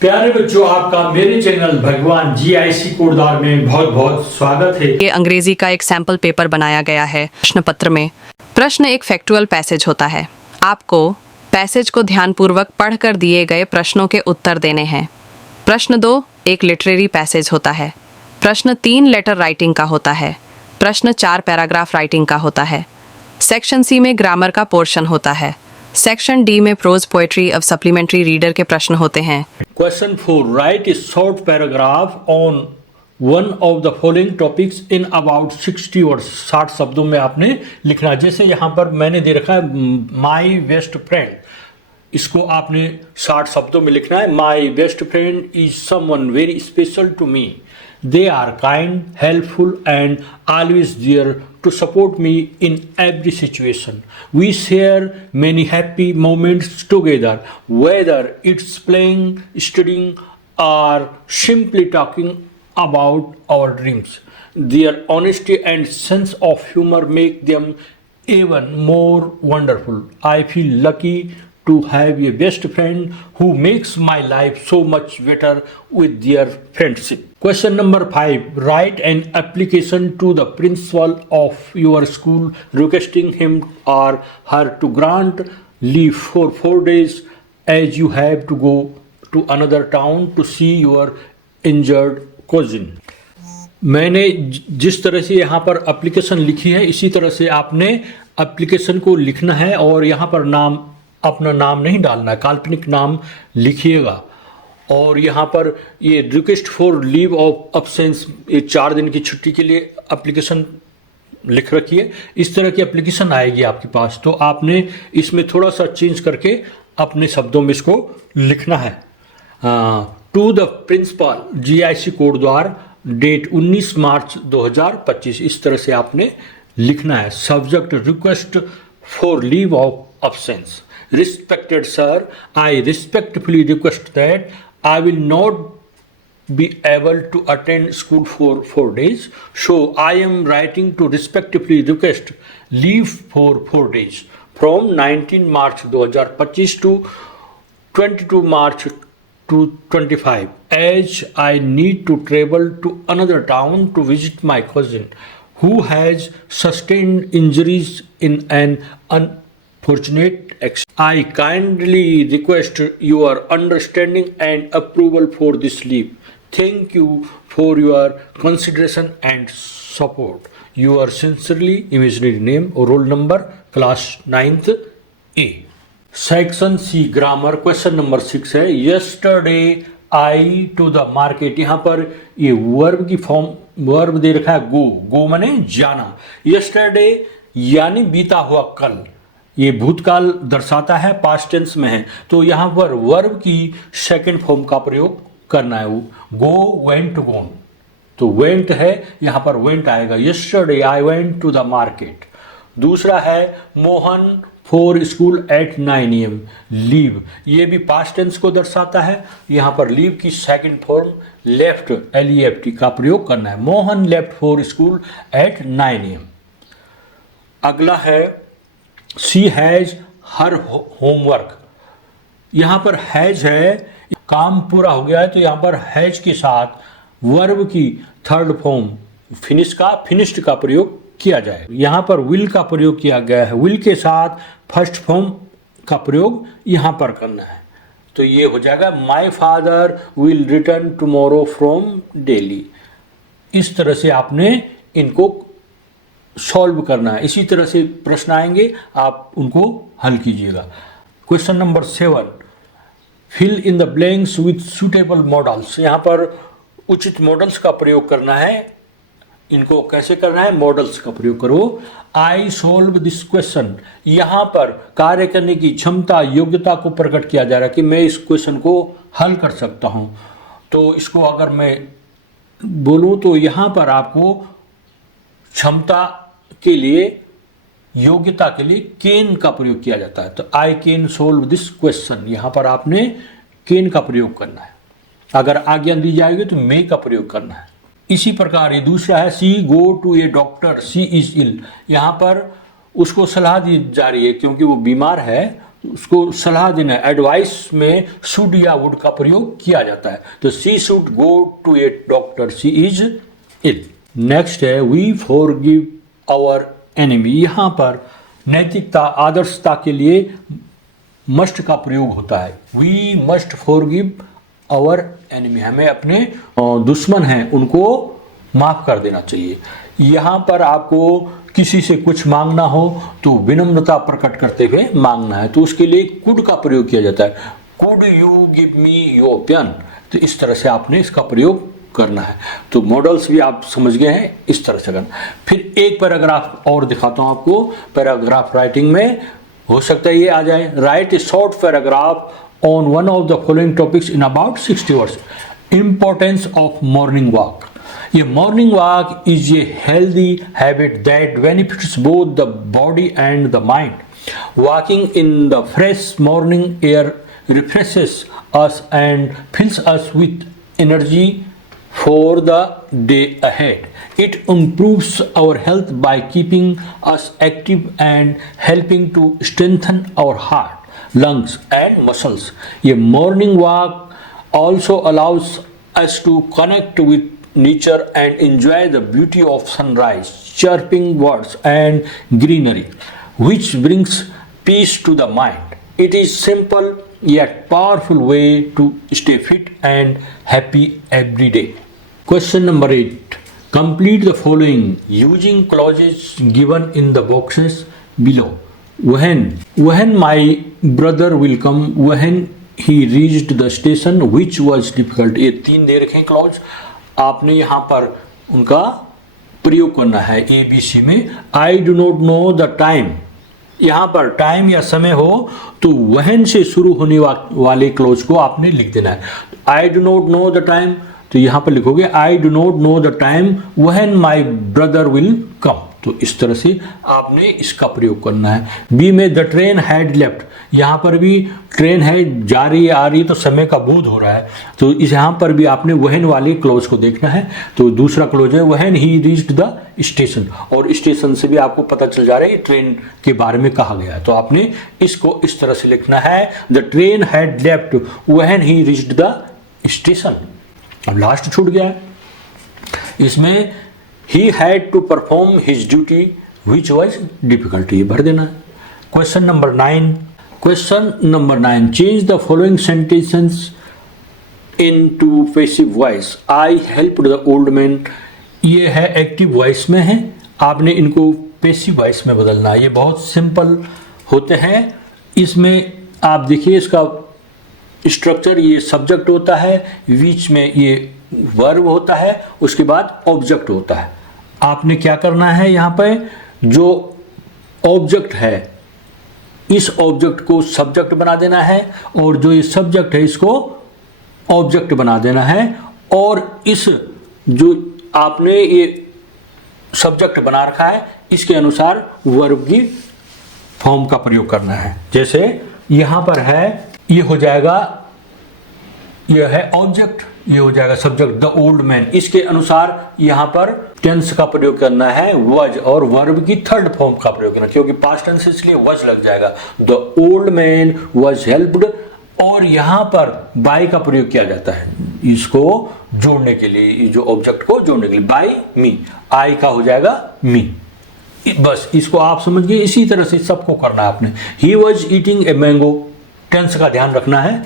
प्यारे बच्चों, आपका मेरे चैनल भगवान GIC कोटद्वार में बहुत बहुत स्वागत है। ये अंग्रेजी का एक सैंपल पेपर बनाया गया है। प्रश्न पत्र में प्रश्न एक फैक्चुअल पैसेज होता है। आपको पैसेज को ध्यानपूर्वक पढ़कर दिए गए प्रश्नों के उत्तर देने हैं। प्रश्न 2 एक लिटरेरी पैसेज होता है। प्रश्न 3 लेटर राइटिंग का होता है। प्रश्न 4 पैराग्राफ राइटिंग का होता है। सेक्शन C में ग्रामर का पोर्शन होता है। सेक्शन D में pros poetry of supplementary reader के प्रश्न होते हैं। Question 4, right a short paragraph on one of the following topics in about 60 words. 60 शब्दों में आपने लिखना। जैसे यहाँ पर मैंने दे रखा है माई बेस्ट फ्रेंड, इसको आपने 60 शब्दों में लिखना है। My best friend is someone very special to me. They are kind, helpful, and always there to support me in every situation. We share many happy moments together, whether it's playing, studying, or simply talking about our dreams. Their honesty and sense of humor make them even more wonderful. I feel lucky to have a best friend who makes my life so much better with their friendship. Question number 5. Write an application to the principal of your school requesting him or her to grant leave for 4 days as you have to go to another town to see your injured cousin. मैंने जिस तरह से यहाँ पर application लिखी है इसी तरह से आपने एप्लीकेशन को लिखना है और यहाँ पर नाम अपना नाम नहीं डालना है, काल्पनिक नाम लिखिएगा। और यहाँ पर ये request for leave of absence, ये 4 दिन की छुट्टी के लिए एप्लीकेशन लिख रखिए। इस तरह की एप्लीकेशन आएगी आपके पास, तो आपने इसमें थोड़ा सा चेंज करके अपने शब्दों में इसको लिखना है। To the principal GIC Kotdwar, date 19 March 2025, इस तरह से आपने लिखना है। Subject request for leave of absence. Respected sir, I respectfully request that I will not be able to attend school for 4 days, so I am writing to respectfully request leave for 4 days from 19 March 2025 to 22 March 2025 as I need to travel to another town to visit my cousin who has sustained injuries in an unfortunate accident. I kindly request your understanding and approval for this leave. Thank you for your consideration and support. Yours sincerely, imaginary name, roll number, class 9th A. Section C, grammar. Question number 6 है, yesterday I to the market। यहाँ पर ये verb की form, verb दे रखा है गो माने जाना। yesterday यानी बीता हुआ कल, ये भूतकाल दर्शाता है, पास्ट टेंस में है, तो यहाँ पर वर्ब की सेकंड फॉर्म का प्रयोग करना है। वो गो, वेंट, गोन, तो वेंट है, यहाँ पर वेंट आएगा। Yesterday I went to the market. दूसरा है Mohan for school at 9 AM। Leave, ये भी पास्ट टेंस को दर्शाता है, यहाँ पर लीव की सेकंड फॉर्म लेफ्ट, LEFT का प्रयोग करना है। Mohan left for school at 9 AM। अगला है शी हैज हर होमवर्क। यहाँ पर हैज है, काम पूरा हो गया है, तो यहाँ पर हैज के साथ वर्ब की थर्ड फॉर्म फिनिश्ड का प्रयोग किया जाए। यहाँ पर विल का प्रयोग किया गया है, विल के साथ फर्स्ट फॉर्म का प्रयोग यहाँ पर करना है, तो ये हो जाएगा my father will return tomorrow from Delhi. इस तरह से आपने इनको सॉल्व करना है। इसी तरह से प्रश्न आएंगे, आप उनको हल कीजिएगा। Question number 7, fill in the blanks with suitable modals. यहाँ पर उचित मॉडल्स का प्रयोग करना है। इनको कैसे करना है, मॉडल्स का प्रयोग करो। आई सॉल्व दिस क्वेश्चन, यहाँ पर कार्य करने की क्षमता, योग्यता को प्रकट किया जा रहा है कि मैं इस क्वेश्चन को हल कर सकता हूँ। तो इसको अगर मैं बोलूँ तो यहाँ पर आपको क्षमता के लिए, योग्यता के लिए कैन का प्रयोग किया जाता है। तो I can solve this question, यहाँ पर आपने कैन का प्रयोग करना है। अगर आज्ञा दी जाएगी तो मे का प्रयोग करना है। इसी प्रकार ये दूसरा है, she go to a doctor, she is ill. यहाँ पर उसको सलाह दी जा रही है क्योंकि वो बीमार है, उसको सलाह देना, एडवाइस में शुड या वुड का प्रयोग किया जाता है। तो she should go to a doctor, she is ill. Next है वी फॉरगिव आवर एनिमी। यहाँ पर नैतिकता, आदर्शता के लिए मस्ट का प्रयोग होता है। We must forgive our enemy, हमें अपने दुश्मन हैं उनको माफ कर देना चाहिए। यहाँ पर आपको किसी से कुछ मांगना हो तो विनम्रता प्रकट करते हुए मांगना है, तो उसके लिए कुड का प्रयोग किया जाता है। Could you give me your pen, तो इस तरह से आपने इसका प्रयोग करना है। तो मॉडल्स भी आप समझ गए हैं, इस तरह से करना। फिर एक पैराग्राफ और दिखाता हूँ आपको। पैराग्राफ राइटिंग में हो सकता है ये आ जाए। Write a short paragraph on one of the following topics in about 60 words. Importance of morning walk. ये morning walk is a healthy habit that benefits both the body and the mind. Walking in the fresh morning air refreshes us and fills us with energy for the day ahead. It improves our health by keeping us active and helping to strengthen our heart, lungs and muscles. ये morning walk also allows us to connect with nature and enjoy the beauty of sunrise, chirping birds and greenery, which brings peace to the mind. It is simple yet powerful way to stay fit and happy every day. Question number 8. Complete the following using clauses given in the boxes below. When my brother will come, when he reached the station, which was difficult. ये 3 दे रखे clause, आपने यहाँ पर उनका प्रयोग करना है ABC में। I do not know the time, यहाँ पर टाइम या समय हो तो when से शुरू होने वाले क्लॉज को आपने लिख देना है। I do not know the time, तो यहाँ पर लिखोगे I do not know the time when my brother will come. तो इस तरह से आपने इसका प्रयोग करना है। बी में द ट्रेन हैड लेफ्ट, यहाँ पर भी ट्रेन है जा रही है आ रही है तो समय का बोध हो रहा है, तो इस यहाँ पर भी आपने व्हेन वाले क्लोज को देखना है। तो दूसरा क्लोज है when he reached the station, और स्टेशन से भी आपको पता चल जा रहा है ट्रेन के बारे में कहा गया है, तो आपने इसको इस तरह से लिखना है the train had left when he reached the station. अब लास्ट छूट गया है, इसमें he had to perform his duty which was difficult, ये भर देना है। Question number 9, change the following sentences into passive voice. I help the old man, ये है एक्टिव वॉइस में है, आपने इनको पैसिव वॉइस में बदलना है। ये बहुत सिंपल होते हैं। इसमें आप देखिए इसका स्ट्रक्चर, ये सब्जेक्ट होता है, बीच में ये वर्ब होता है, उसके बाद ऑब्जेक्ट होता है। आपने क्या करना है, यहाँ पे जो ऑब्जेक्ट है इस ऑब्जेक्ट को सब्जेक्ट बना देना है, और जो ये सब्जेक्ट है इसको ऑब्जेक्ट बना देना है, और इस जो आपने ये सब्जेक्ट बना रखा है इसके अनुसार वर्ब की फॉर्म का प्रयोग करना है। जैसे यहाँ पर है, ये हो जाएगा, यह है ऑब्जेक्ट, ये हो जाएगा सब्जेक्ट द ओल्ड मैन, इसके अनुसार यहाँ पर टेंस का प्रयोग करना है वज, और वर्ब की थर्ड फॉर्म का प्रयोग करना, क्योंकि पास्ट टेंस इसलिए वज लग जाएगा। द ओल्ड मैन वज हेल्प्ड, और यहाँ पर बाय का प्रयोग किया जाता है इसको जोड़ने के लिए, जो ऑब्जेक्ट को जोड़ने के लिए, बाय मी, आई का हो जाएगा मी। बस इसको आप समझ गए, इसी तरह से सबको करना है आपने। He was eating a mango, tense का ध्यान रखना है,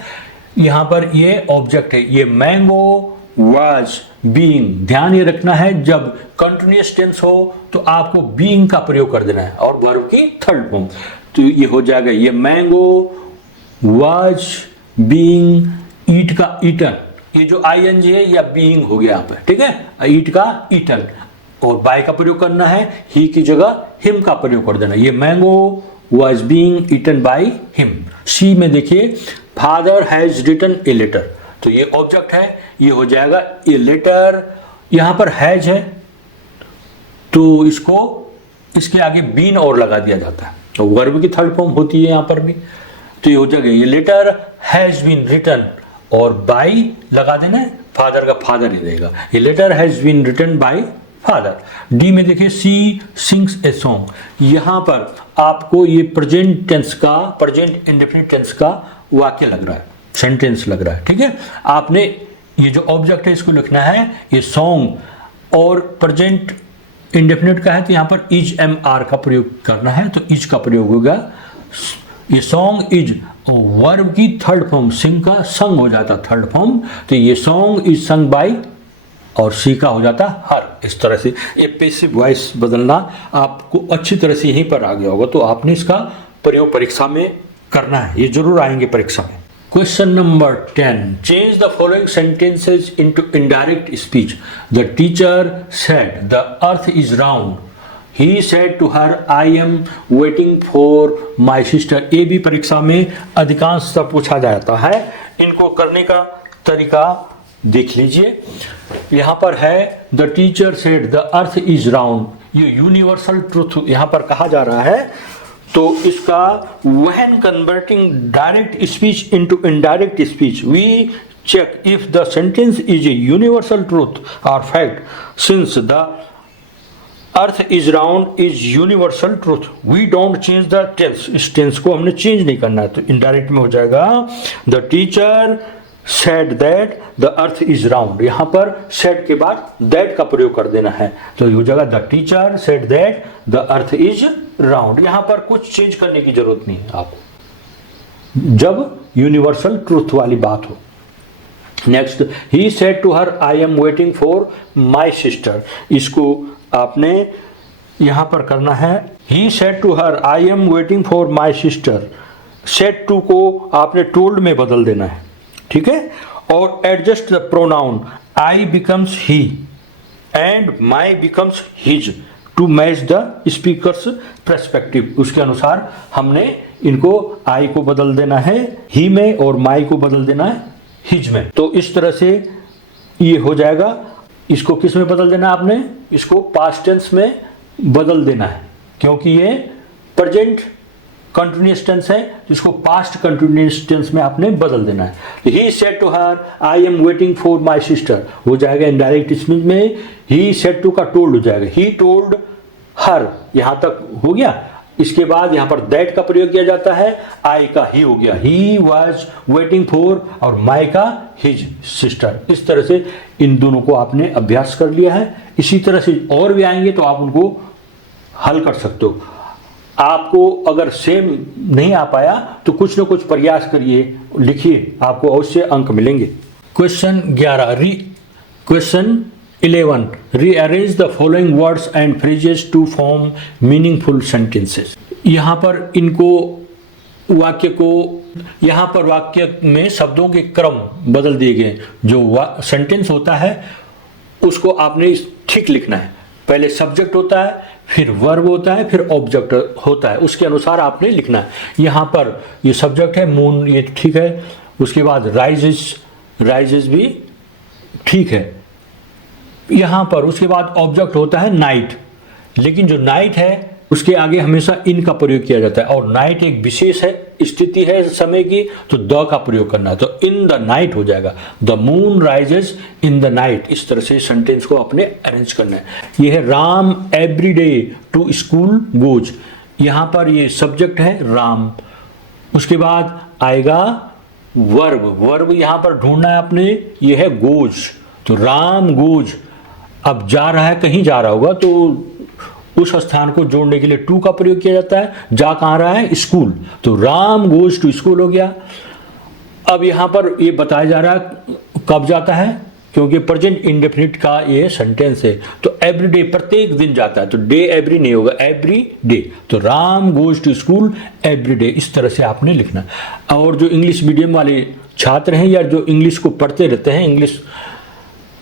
यहाँ पर ये ऑब्जेक्ट है, ये मैंगो वाज बीइंग, ध्यान ये रखना है जब कंटिन्यूअस टेंस हो तो आपको बीइंग का प्रयोग कर देना है, और वर्ब की थर्ड फॉर्म। तो ये हो जाएगा, ये मैंगो वाज बीइंग, ईट का ईटन, ये जो ING है या बीइंग हो गया यहाँ पर, ठीक है, ईट का ईटन, और बाय का प्रयोग करना है, ही की जगह हिम का प्रयोग कर देना। ये mango was being eaten by him। C में देखिए father has written a letter, तो ये ऑब्जेक्ट है, ये हो जाएगा ए लेटर, यहाँ पर हैज है तो इसको इसके आगे बीन और लगा दिया जाता है, तो वर्ब की थर्ड फॉर्म होती है यहाँ पर भी, तो ये हो जाएगा ये लेटर हैज बीन रिटन, और बाय लगा देना है, फादर का फादर ही रहेगा, ये letter has been written by father. D में देखिए सी सिंग्स ए सॉन्ग। यहाँ पर आपको ये प्रेजेंट टेंस का, प्रेजेंट इंडेफिनिट टेंस का वाक्य लग रहा है, सेंटेंस लग रहा है, ठीक है। आपने ये जो ऑब्जेक्ट है इसको लिखना है, ये सॉन्ग और प्रेजेंट इंडेफिनिट का है तो यहाँ पर इज एम आर का प्रयोग करना है, तो इज का प्रयोग होगा। ये सॉन्ग इज वर्ब की थर्ड फॉर्म, सिंग का संग हो जाता थर्ड फॉर्म, तो ये सॉन्ग इज संग बाई और सी का हो जाता हर। इस तरह से ये पैसिव वॉइस बदलना आपको अच्छी तरह से यहीं पर आ गया होगा, तो आपने इसका प्रयोग परीक्षा में करना है, ये जरूर आएंगे परीक्षा में। Question number 10, change the following sentences into indirect speech. The teacher said the earth is round, he said to her I am waiting for my sister. ये भी परीक्षा में अधिकांशतः पूछा जाता है, इनको करने का तरीका देख लीजिए। यहाँ पर है the teacher said the earth is round, ये यूनिवर्सल ट्रूथ यहाँ पर कहा जा रहा है, तो इसका when converting direct speech into indirect speech we check if the sentence is a universal truth और fact. Since the earth is round is universal truth, we don't change the tense. इस टेंस को हमने change नहीं करना है, तो indirect में हो जाएगा the teacher said that the earth is round. यहाँ पर सेड के बाद दैट का प्रयोग कर देना है, तो ये हो जाएगा the teacher said that the earth is round. यहाँ पर कुछ चेंज करने की जरूरत नहीं है आपको, जब यूनिवर्सल ट्रूथ वाली बात हो। Next, he said to her I am waiting for my sister, इसको आपने यहाँ पर करना है he said to her I am waiting for my sister. Said to को आपने टोल्ड में बदल देना है, ठीक है। और adjust the pronoun, I becomes he and my becomes his to match the speaker's perspective. उसके अनुसार हमने इनको आई को बदल देना है ही में और माई को बदल देना है हिज में। तो इस तरह से ये हो जाएगा। इसको किस में बदल देना है आपने, इसको पास्ट टेंस में बदल देना है, क्योंकि ये प्रेजेंट कंटिन्यूअस टेंस है, जिसको पास्ट कंटिन्यूअस टेंस में आपने बदल देना है। He said to her I am waiting for my sister हो जाएगा इनडायरेक्ट स्पीच में, ही सेड टू का टोल्ड हो जाएगा, ही टोल्ड हर, यहां तक हो गया। इसके बाद यहां पर दैट का प्रयोग किया जाता है, आई का ही हो गया, ही वॉज वेटिंग फॉर, और माई का हिज सिस्टर। इस तरह से इन दोनों को आपने अभ्यास कर लिया है। इसी तरह से और भी आएंगे तो आप उनको हल कर सकते हो। आपको अगर सेम नहीं आ पाया तो कुछ न कुछ प्रयास करिए, लिखिए, आपको अवश्य अंक मिलेंगे। Question 11, rearrange the following words and phrases to form meaningful sentences. यहाँ पर इनको वाक्य को, यहाँ पर वाक्य में शब्दों के क्रम बदल दिए गए। जो सेंटेंस होता है उसको आपने ठीक लिखना है, पहले सब्जेक्ट होता है, फिर वर्ब होता है, फिर ऑब्जेक्ट होता है, उसके अनुसार आपने लिखना है। यहाँ पर ये सब्जेक्ट है मून, ये ठीक है। उसके बाद राइजेस भी ठीक है यहाँ पर। उसके बाद ऑब्जेक्ट होता है नाइट, लेकिन जो नाइट है उसके आगे हमेशा इन का प्रयोग किया जाता है, और नाइट एक विशेष है, स्थिति है समय की, तो द का प्रयोग करना है, तो इन द नाइट हो जाएगा, the moon rises in the night. इस तरह से सेंटेंस को अपने अरेंज करना है। ये है Ram every day to school goes, यहाँ पर ये सब्जेक्ट है राम। उसके बाद आएगा वर्ब यहाँ पर ढूंढना है आपने, ये है गोज, तो राम गोज। अब जा रहा है, कहीं जा रहा होगा, तो उस स्थान को जोड़ने के लिए टू का प्रयोग किया जाता है। जा कहाँ रहा है, स्कूल, तो राम गोज टू स्कूल हो गया। अब यहाँ पर ये बताया जा रहा है कब जाता है, क्योंकि प्रेजेंट इंडेफिनिट का ये सेंटेंस है, तो एवरी डे प्रत्येक दिन जाता है, तो डे एवरी नहीं होगा, एवरी डे, तो Ram goes to school every day. इस तरह से आपने लिखना। और जो इंग्लिश मीडियम वाले छात्र हैं या जो इंग्लिश को पढ़ते रहते हैं, इंग्लिश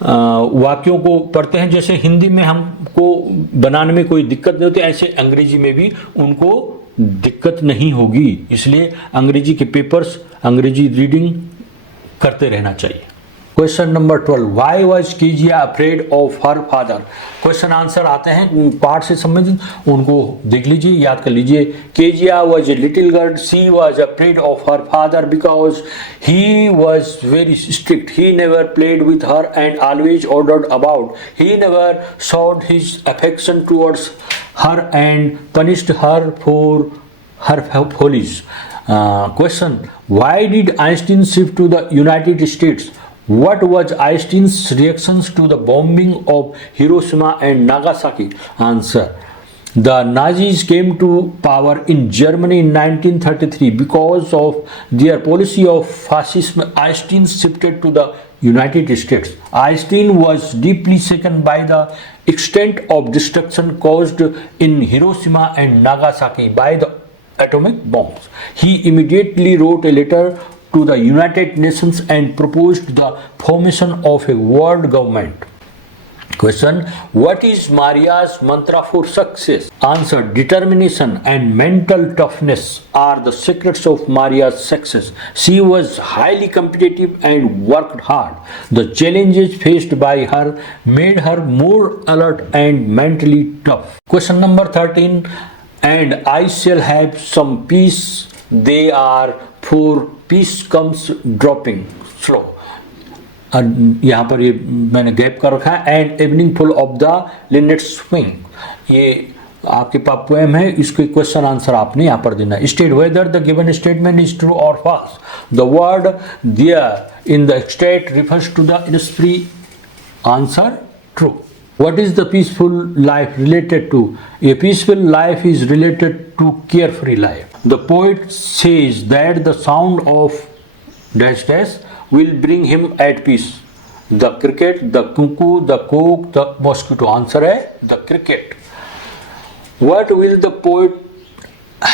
वाक्यों को पढ़ते हैं, जैसे हिंदी में हमको बनाने में कोई दिक्कत नहीं होती, ऐसे अंग्रेजी में भी उनको दिक्कत नहीं होगी। इसलिए अंग्रेजी के पेपर्स, अंग्रेजी रीडिंग करते रहना चाहिए। Question number 12, why was Kezia afraid of her father. Question answer आते हैं पार्ट से संबंधित, उनको देख लीजिए, याद कर लीजिए। Kezia was a little girl, she was afraid of her father because he was very strict, he never played with her and always ordered about, he never showed his affection towards her and punished her for her follies. Question, why did Einstein shift to the United States? What was Einstein's reactions to the bombing of Hiroshima and Nagasaki? Answer, the Nazis came to power in Germany in 1933 because of their policy of fascism. Einstein shifted to the United States. Einstein was deeply shaken by the extent of destruction caused in Hiroshima and Nagasaki by the atomic bombs. He immediately wrote a letter to the United Nations and proposed the formation of a world government. Question, what is Maria's mantra for success? Answer, determination and mental toughness are the secrets of Maria's success. She was highly competitive and worked hard. The challenges faced by her made her more alert and mentally tough. Question number 13, and I shall have some peace, they are for peace comes dropping slow. यहाँ पर ये मैंने gap कर रखा है, and evening full of the Lynette swing, ये आपके पास poem है, इसके क्वेश्चन आंसर आपने यहाँ पर देना है। State whether the given statement is true और false. The word there in the state refers to the industry. Answer, true. What is the peaceful life related to? A peaceful life is related to carefree life. The poet says that the sound of dash dash will bring him at peace. The cricket, the cuckoo, the cock, the mosquito. Answer है the cricket. What will the poet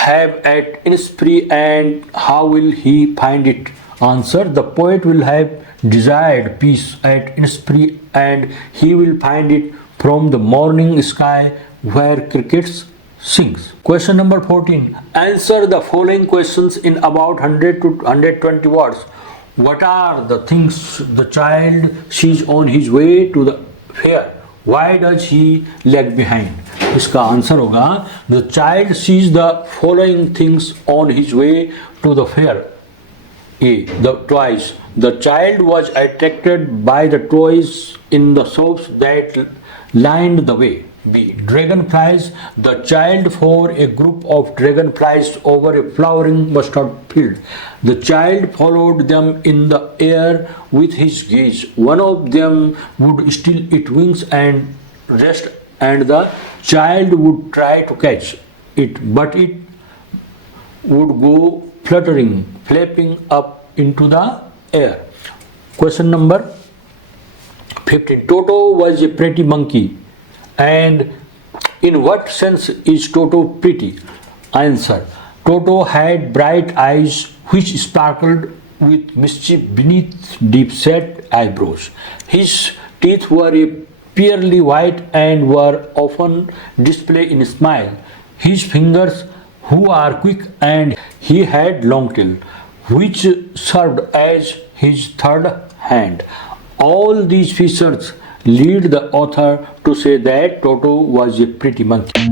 have at Innisfree and how will he find it? Answer, the poet will have desired peace at Innisfree and he will find it from the morning sky where crickets sings. Question number 14. Answer the following questions in about 100 to 120 words. What are the things the child sees on his way to the fair? Why does he lag behind? इसका answer होगा, the child sees the following things on his way to the fair. A. The toys. The child was attracted by the toys in the shops that lined the way. B. Dragonflies. The child saw a group of dragonflies over a flowering mustard field. The child followed them in the air with his gaze. One of them would still its wings and rest, and the child would try to catch it, but it would go fluttering, flapping up into the air. Question number 15. Toto was a pretty monkey. And in what sense is Toto pretty? Answer, Toto had bright eyes which sparkled with mischief beneath deep set eyebrows. His teeth were purely white and were often displayed in a smile. His fingers who are quick, and he had long tail which served as his third hand. All these features lead the author to say that Toto was a pretty monkey.